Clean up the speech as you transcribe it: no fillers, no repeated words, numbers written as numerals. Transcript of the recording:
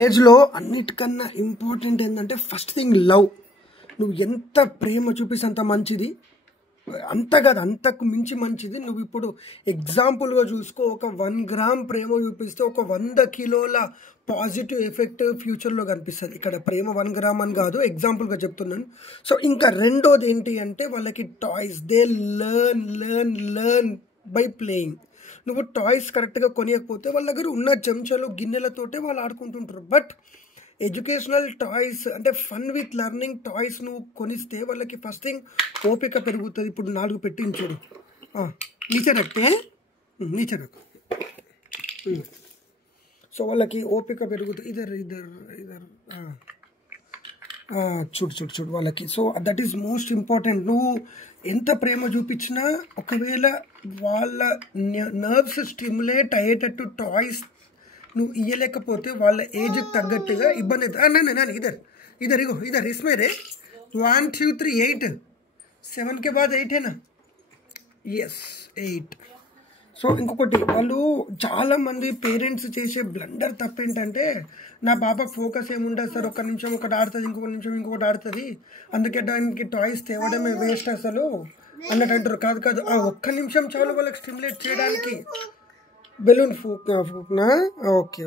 ఏజ్లో అన్నిటికన్నా ఇంపార్టెంట్ ఏంటంటే ఫస్ట్ థింగ్ లవ్. నువ్వు ఎంత ప్రేమ చూపిస్తే అంత మంచిది, అంత కాదు అంతకు మించి మంచిది. నువ్వు ఇప్పుడు ఎగ్జాంపుల్గా చూసుకో, ఒక 1 గ్రామ్ ప్రేమ చూపిస్తే ఒక 100 కిలోల పాజిటివ్ ఎఫెక్ట్ ఫ్యూచర్లో కనిపిస్తుంది. ఇక్కడ ప్రేమ 1 గ్రామ్ అని కాదు, ఎగ్జాంపుల్గా చెప్తున్నాను. సో ఇంకా రెండోది ఏంటి అంటే వాళ్ళకి toys. They learn by playing. నువ్వు టాయ్స్ కరెక్ట్గా కొనియకపోతే వాళ్ళ దగ్గర ఉన్న చెంచాలు గిన్నెలతోటే వాళ్ళు ఆడుకుంటుంటారు. బట్ ఎడ్యుకేషనల్ టాయ్స్ అంటే ఫన్ విత్ లెర్నింగ్ టాయ్స్ నువ్వు కొనిస్తే వాళ్ళకి ఫస్ట్ థింగ్ ఓపిక పెరుగుతుంది. ఇప్పుడు 4 పెట్టించాడు, నీచే రక్తే నీచే రక్. సో వాళ్ళకి ఓపిక పెరుగుతుంది. ఇదర్ ఇదర్ ఇదర్ చూడు వాళ్ళకి. So that is most important. నువ్వు ఎంత ప్రేమ చూపించినా ఒకవేళ వాళ్ళ నర్వ్స్ స్టిమ్యులేట్ అయ్యేటట్టు టాయ్స్ నువ్వు ఇయ్యలేకపోతే వాళ్ళ ఏజ్కి తగ్గట్టుగా ఇబ్బంది అవుతుంది. ఇదర్ ఇగో ఇదర్ ఇస్మేరే 1 2 3 8 7 के बाद 8 है ना, ఎస్ 8. సో ఇంకొకటి, వాళ్ళు చాలామంది పేరెంట్స్ చేసే బ్లండర్ తప్పేంటంటే, నా పాపకు ఫోకస్ ఏముంటుంది సార్, ఒక్క నిమిషం ఒకటి ఆడుతుంది, ఇంకొక నిమిషం ఇంకొకటి ఆడుతుంది, అందుకే దానికి టాయ్స్ తేవడమే వేస్ట్ అసలు అన్నట్టు అంటారు. కాదు, ఆ ఒక్క నిమిషం చాలు వాళ్ళకి స్టిమ్యులేట్ చేయడానికి. బెలూన్ ఫూక్నా? ఓకే.